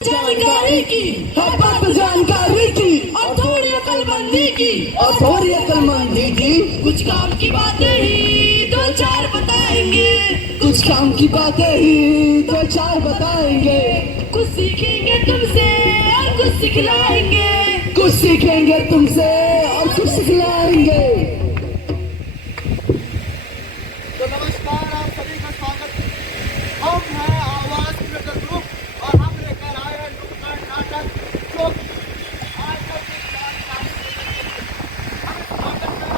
जानकारी की है बात जानकारी की और थोड़ी अकलमंदी की और थोड़ी अकलमंदी की। कुछ काम की बातें ही दो चार बताएंगे, कुछ काम की बातें ही दो चार बताएंगे। कुछ सीखेंगे तुमसे और कुछ सिखलाएंगे, कुछ सीखेंगे तुमसे और कुछ सिखलाएंगे। तो नमस्कार, आप सभी का स्वागत। हम हैं आवाज क्रिएटर ग्रुप और हम लेकर आए हैं नुक्कड़ नाटक जो कि आज तक की जानकारी देने के लिए हम इस नाटक में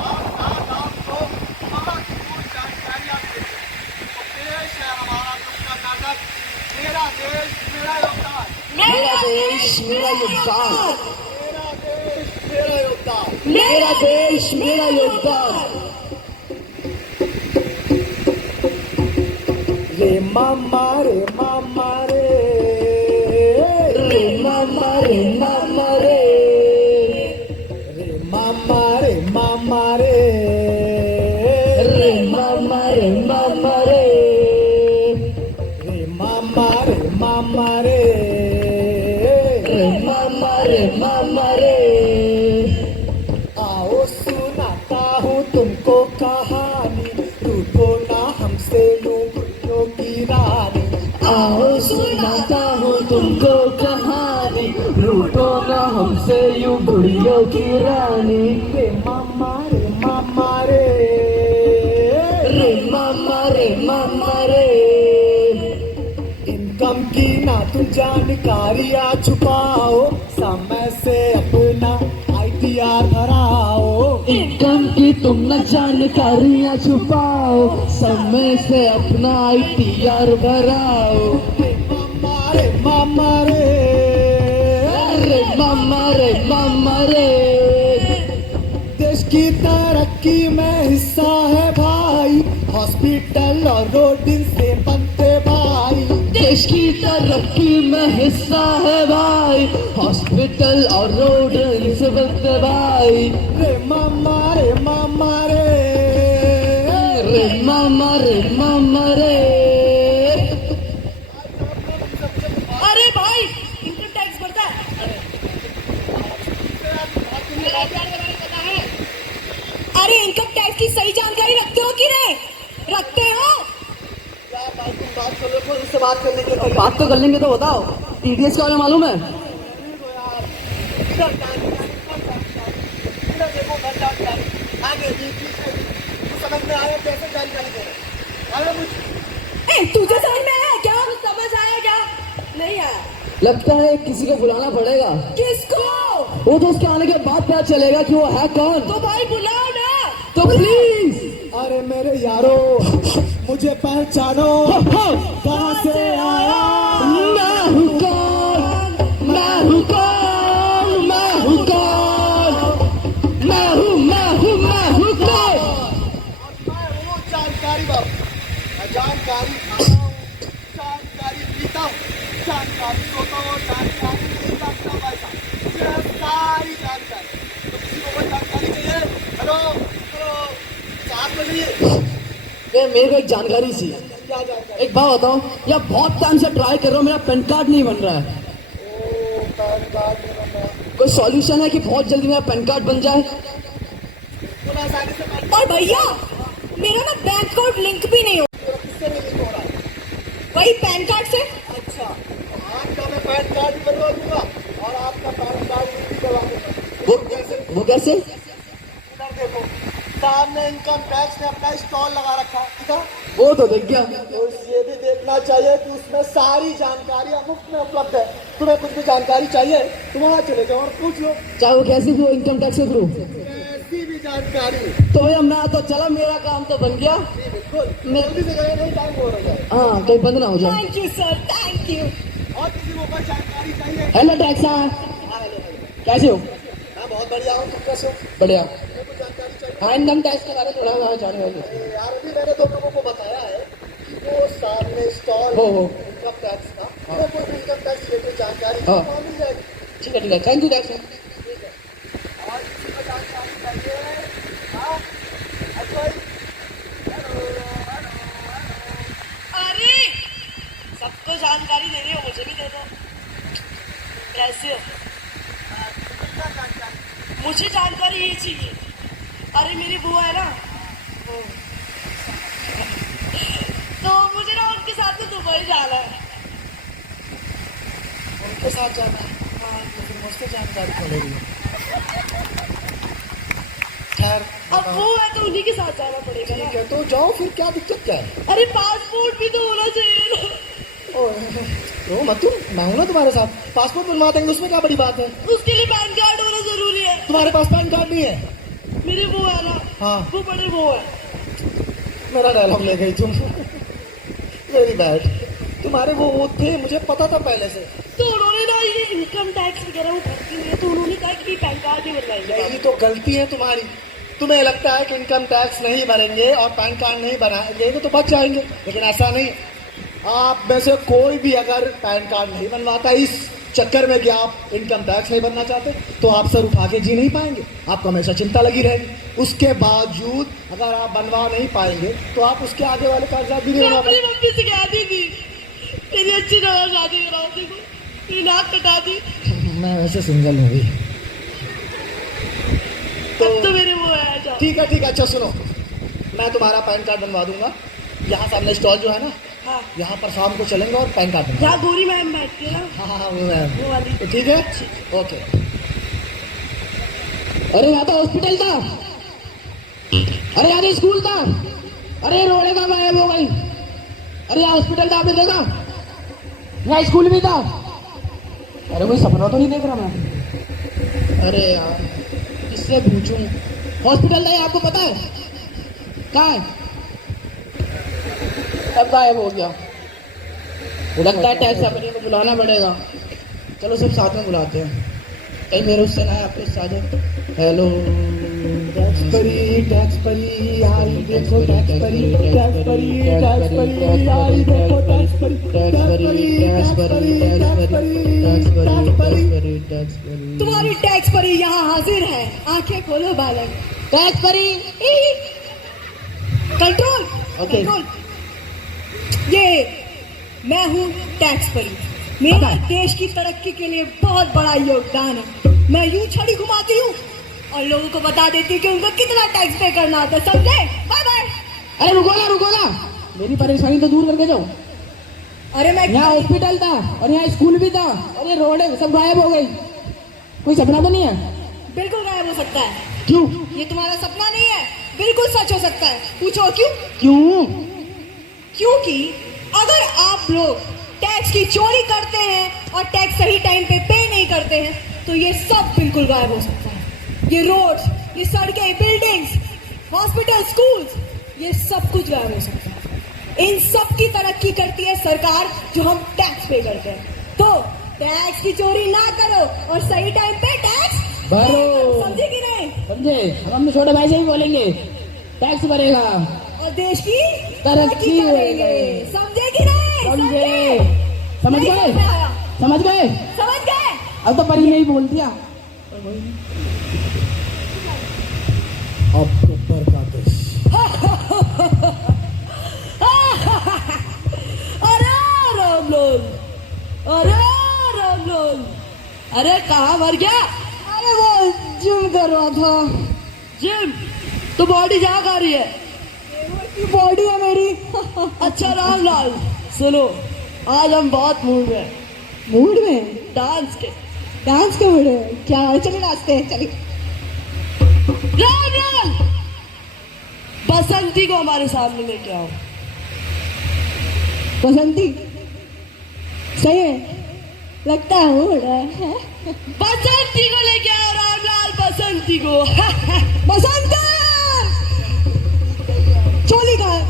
और साथ आपको बहुत कुछ जानकारियाँ देंगे। तो पेश है हमारा नुक्कड़ नाटक मेरा देश मेरा योगदान। मेरा देश मेरा योगदान, मेरा देश मेरा योगदान। मेरा देश मेरा योगदान। रे मामा रे मामा रे, रे मामा रे मामा रे, रे मामा रे मामा रे, रे मामा रे मामा रे, रे मामा रे मामा रे, रे मामा रे मामा रे। आओ सुनाता हूँ तुमको कहानी, रूठो ना हमसे लूटो की रानी। आओ सुनाता हूँ तुमको कहानी, लूटो ना हमसे यूं गुड़ियों की रानी। रे मामा रे मामा रे, रे मामा रे मामा रे, इनकम की ना तुम जानकारियाँ छुपाओ, समय से अपना आइडिया भराओ। इनकम की तुम न जानकारियाँ छुपाओ, समय से अपना ITR भराओ। रे मामा रे मामा रे, रे मामा रे मामा रे, देश की तरक्की में हिस्सा है भाई, हॉस्पिटल और रोड से बनते भाई। देश की तरक्की में हिस्सा है भाई, हॉस्पिटल और रोड इनसे बनते भाई। रे मामा रे मामा रे, रे मामा रे मामा रे। अरे भाई इनकम टैक्स भरता है। अरे इनकम टैक्स की सही जानकारी रखते हो कि नहीं रखते हो? क्या भाई तुम बात कर लो, उससे बात करने के लिए बात तो कर लेंगे, तो बताओ TDS क्या मालूम है? देखो जानकारी आगे भी पीछे भी समझ में आया कैसे जानकारी दे रहे आगे कुछ। ए, तुझे समझ में आया क्या? कुछ समझ आया क्या? नहीं आया। लगता है किसी को बुलाना पड़ेगा। किसको? वो तो उसके आने के बाद पता चलेगा कि वो है कौन। तो भाई बुलाओ ना। तो प्लीज। अरे मेरे यारो मुझे पहचानो, कहाँ से आया? मैं हूँ कौन, मैं हूँ कौन, मैं हूँ कौन, मैं हूँ मैं हूँ मैं हूँ कौन। मैं हूँ जानकारी बाबू, मैं जानकारी खाता हूँ, जानकारी पीता हूँ, जानकारी सोता हूँ, जानकारी रखता हूँ ऐसा, सिर्फ सारी जानकारी। तो किसी को कोई जानकारी चाहिए? हेलो हेलो, साथ में चाहिए? ये मेरे को एक जानकारी सी। क्या जानकारी? एक बात बताओ, यार बहुत टाइम से ट्राई कर रहा हूँ, मेरा पैन कार्ड नहीं बन रहा है। ओ पैन कार्ड नहीं बन रहा। कोई सॉल्यूशन है कि बहुत जल्दी मेरा पैन कार्ड बन जाए? पुलिस आसानी से पैन और भैया मेरा ना बैंक अकाउंट लिंक भी नहीं हो। कार्ड किससे नहीं हो रहा है? वही पैन कार्ड से। अच्छा, तो आपका मैं पैन कार्ड भी बनवा दूंगा और आपका पैन कार्ड भी करवा दूंगा। वो कैसे? वो कैसे? इधर देखो, सामने इनकम टैक्स ने अपना स्टॉल लगा रखा है, ठीक है? वो तो देख गया। तो ये भी देखना चाहिए कि उसमें सारी जानकारियां मुफ्त में उपलब्ध है। तुम्हें कुछ भी जानकारी चाहिए तुम वहाँ चले जाओ और पूछ लो, चाहे वो कैसे भी हो, इनकम टैक्स के थ्रू। कैसी भी जानकारी। तो भैया मैं तो चला, मेरा काम तो बन गया। जी बिल्कुल, जल्दी से गए, नहीं टाइम हो रहा है। हाँ, कहीं बंद ना हो जाए। Thank you sir, thank you. और किसी को कोई जानकारी चाहिए? हेलो टैक्स, हाँ हेलो भाई, कैसे हो? मैं बहुत बढ़िया हूँ, तुम कैसे हो? बढ़िया। तुम्हें कुछ जानकारी चाहिए? हाँ, इनकम टैक्स के बारे में थोड़ा वहाँ जाने वाले। अरे यार अभी मैंने दो लोगों को बताया है कि वो सामने स्टॉल हो। इनकम टैक्स का, तो कोई भी इनकम टैक्स रिलेटेड जानकारी हाँ। वहाँ मिल जाएगी। ठीक है, थैंक यू टैक्स। ठीक है, और किसी को जानकारी चाहिए? हाँ अच्छा हेलो हेलो हेलो, अरे सबको जानकारी देनी हो मुझे भी दे दो। कैसे हो? क्या जानकारी? मुझे जानकारी ये चाहिए। अरे मेरी बुआ है ना, तो मुझे ना उनके साथ में दुबई जाना है। उनके साथ जाना है? हाँ, तो फिर मुझसे जानकारी क्यों ले रही है? खैर अब वो है तो उन्हीं के साथ जाना पड़ेगा ठीक ना। है, तो जाओ फिर, क्या दिक्कत क्या है? अरे पासपोर्ट भी तो होना चाहिए ना। तो मत तुम, मैं हूं ना तुम्हारे साथ, पासपोर्ट बनवा देंगे, उसमें क्या बड़ी बात है? उसके लिए पैन कार्ड होना जरूरी है। तुम्हारे पास पैन कार्ड नहीं है? मेरी वो है ना, हाँ। वो बड़े वो है। मेरा डायलॉग ले गई तुम। Very bad. तुम्हारे वो थे, मुझे पता था पहले से। तो उन्होंने ना ये इनकम टैक्स वगैरह वो भरती हुई है, तो उन्होंने कहा कि पैन कार्ड ही बनवाएंगे। यही तो गलती है तुम्हारी। तुम्हें लगता है कि इनकम टैक्स नहीं भरेंगे और पैन कार्ड नहीं बनाएंगे तो बच जाएंगे, लेकिन ऐसा नहीं। आप में से कोई भी अगर पैन कार्ड नहीं बनवाता इस चक्कर में कि आप इनकम टैक्स नहीं भरना चाहते, तो आप सर उठा के जी नहीं पाएंगे, आपको हमेशा चिंता लगी रहेगी। उसके बावजूद अगर आप बनवा नहीं पाएंगे तो आप उसके आगे वाले कागजात भी नहीं मैं बनवा अपनी पाएंगे। मम्मी से कहती थी मेरी अच्छी जगह शादी कराओ, देखो मेरी नाक कटा दी। मैं वैसे सिंगल हूँ भी। अब तो मेरे वो है। जाओ। ठीक है, अच्छा सुनो, मैं तुम्हारा पैन कार्ड बनवा दूंगा। यहाँ सामने स्टॉल जो है ना, हाँ, यहाँ पर शाम को चलेंगे और पैन कार्ड बनवा। जहाँ गोरी मैम बैठती है ना, हाँ वो है, वो वाली। तो ठीक है, ओके। अरे यहाँ तो हॉस्पिटल था, अरे यहाँ तो स्कूल था, अरे रोड़े का गायब हो गई। अरे यहाँ हॉस्पिटल था, आपने देखा? यहाँ स्कूल भी था। अरे कोई सपना तो नहीं देख रहा मैं? अरे यार किससे पूछूं? हॉस्पिटल था, आपको पता है कहाँ है? अब गायब हो गया। लगता है टैक्स कंपनी को बुलाना पड़ेगा। चलो सब साथ में बुलाते हैं, कहीं मेरे उससे ना आपके साथ। हेलो टैक्स परी आई देखो, टैक्स परी आई देखो, टैक्स परी। तुम्हारी टैक्स परी यहाँ हाजिर है, आंखें खोलो बालक। टैक्स परी। Control okay. कंट्रोल। ये मैं हूँ टैक्स परी, मेरा देश की तरक्की के लिए बहुत बड़ा योगदान है। मैं यूं छड़ी घुमाती हूँ और लोगों को बता देती हूँ कि उनको कितना टैक्स पे करना होता है, समझे? Bye bye. अरे रुको ना, मेरी परेशानी तो दूर करके जाओ। अरे मैं यहाँ हॉस्पिटल था और यहाँ स्कूल भी था और ये रोड है, सब गायब हो गई। कोई सपना तो नहीं है? बिल्कुल गायब हो सकता है। क्यों? ये तुम्हारा सपना नहीं है, बिल्कुल सच हो सकता है। पूछो क्यों? क्यों? क्योंकि अगर आप लोग टैक्स की चोरी करते हैं और टैक्स सही टाइम पे पे नहीं करते हैं, तो ये सब बिल्कुल गायब हो सकता है। ये रोड्स, ये सड़कें, बिल्डिंग्स, हॉस्पिटल, स्कूल्स, ये सब कुछ गायब हो सकता है। इन सब की तरक्की करती है सरकार, जो हम टैक्स पे करते हैं। तो टैक्स की चोरी ना करो और सही टाइम पे टैक्स भरो। समझे कि नहीं? समझे? हम अपने छोटे भाई से भी बोलेंगे टैक्स भरेगा और देश की तरक्की करेंगे, समझे कि नहीं? समझे? समझ नहीं गए? समझ में आया? समझ गए? समझ गए? अब तो परी ने ही बोल दिया। अब ऊपर का देश। अरे रामलाल, अरे रामलाल, अरे कहाँ मर गया? अरे वो जिम कर रहा था। जिम? तो बॉडी जा कर रही है? बॉडी है मेरी। अच्छा रामलाल सुनो, आज हम बहुत मूड में हैं, मूड में? डांस के। डांस के मूड में? क्या है? चलिए नाचते हैं, चलिए। रामलाल, बसंती को हमारे सामने लेके आओ। बसंती सही है, लगता है मूड है। बसंती को लेके आओ रामलाल, बसंती को। बसंती चोली का है।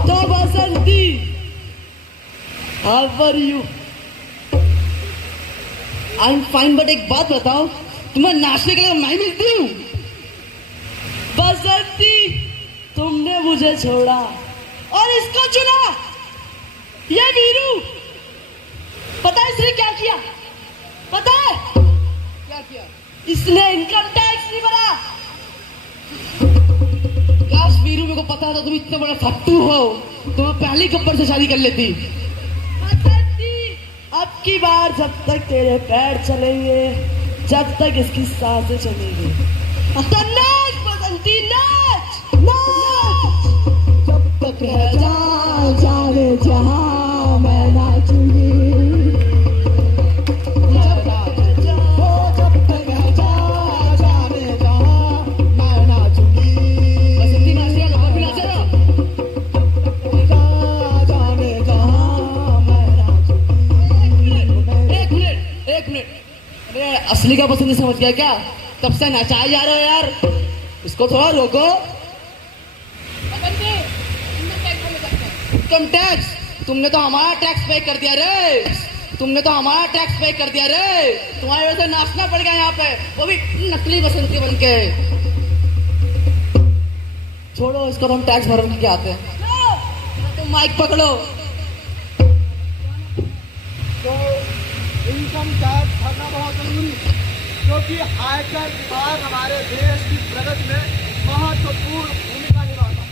तो Basanti, how are you? I am fine, but एक बात बताओ, तुम्हें नाचने के लिए मैं मिलती हूँ? बसंती, तुमने मुझे छोड़ा और इसको चुना, ये वीरू। पता है इसने क्या किया? पता है क्या किया? इसने इनकम टैक्स नहीं भरा। काश वीरू मेरे को पता था तुम इतने बड़े फट्टू हो, तुम्हें काली गब्बर से शादी कर लेती। बसंती, अब की बार जब तक तेरे पैर चलेंगे, जब तक इसकी सांसें चलेंगी, तो नाच बसंती, नाच नाच। जब तक है जान जाने जहां मैं नाचूंगी, जब तक है जान जाने जहां मैं नाचूंगी। बसंती नाच रहा, गब्बर भी नाच रहा। जाने जहां मैं नाचूंगी। एक मिनट, अरे असली का बसंती समझ गया क्या? तब से नचाए जा रहे हो यार, इसको थोड़ा रोको। इनकम टैक्स, तुमने तो हमारा टैक्स पे कर दिया रे, तुमने तो हमारा टैक्स पे कर दिया रे। तुम्हारी वजह से नाचना पड़ गया यहाँ पे, वो भी नकली बसंती बन के। छोड़ो इसको, तो हम टैक्स भर के आते हैं। तुम माइक पकड़ो। तो इनकम टैक्स भरना बहुत जरूरी है, क्योंकि आयकर विभाग हमारे देश की प्रगति में महत्वपूर्ण भूमिका निभाता है।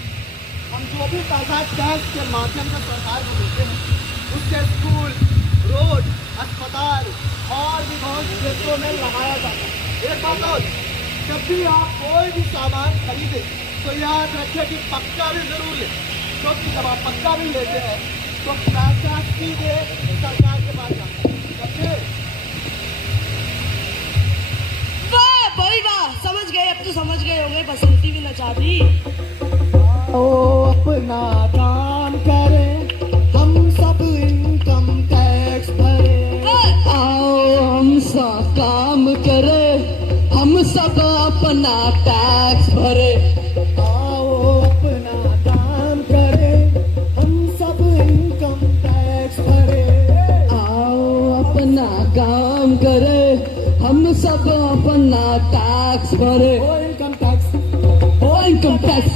हम जो भी पैसा टैक्स के माध्यम से सरकार को देते हैं, उससे स्कूल, रोड, अस्पताल और भी बहुत क्षेत्रों में लगाया जाता है। एक बात और, जब भी आप कोई भी सामान खरीदें तो याद रखें कि पक्का भी जरूर लें, क्योंकि जब आप पक्का भी लेते हैं तो पैसा सीधे सरकार के पास जाता है। समझे? वाह भाई वाह, समझ गए, अब तो समझ गए होंगे, बसंती भी नचा दी। ओ अपना काम करें, हम सब इनकम टैक्स भरें। आओ हम सब काम करे, हम सब अपना टैक्स भरे। आओ अपना काम करें, हम सब इनकम टैक्स भरें। आओ अपना काम करे, हम सब अपना टैक्स भरे। ओ इनकम टैक्स, ओ इनकम टैक्स।